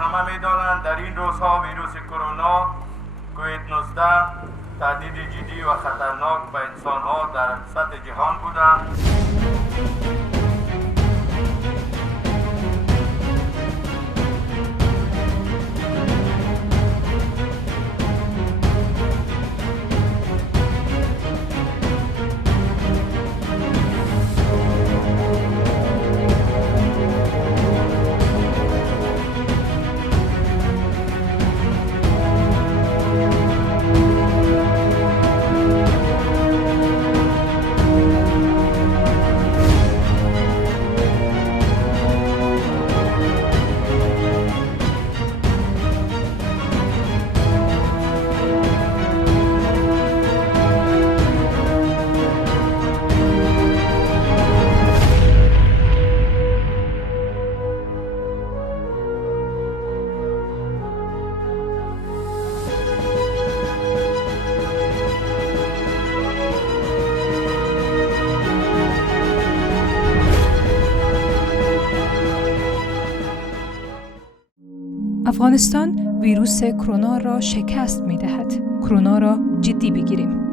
همه می‌دانند در این روزها ویروس کرونا کووید 19 تهدید جدی و خطرناک به انسان‌ها در سطح جهان بوده. افغانستان ویروس کرونا را شکست می‌دهد. کرونا را جدی بگیریم.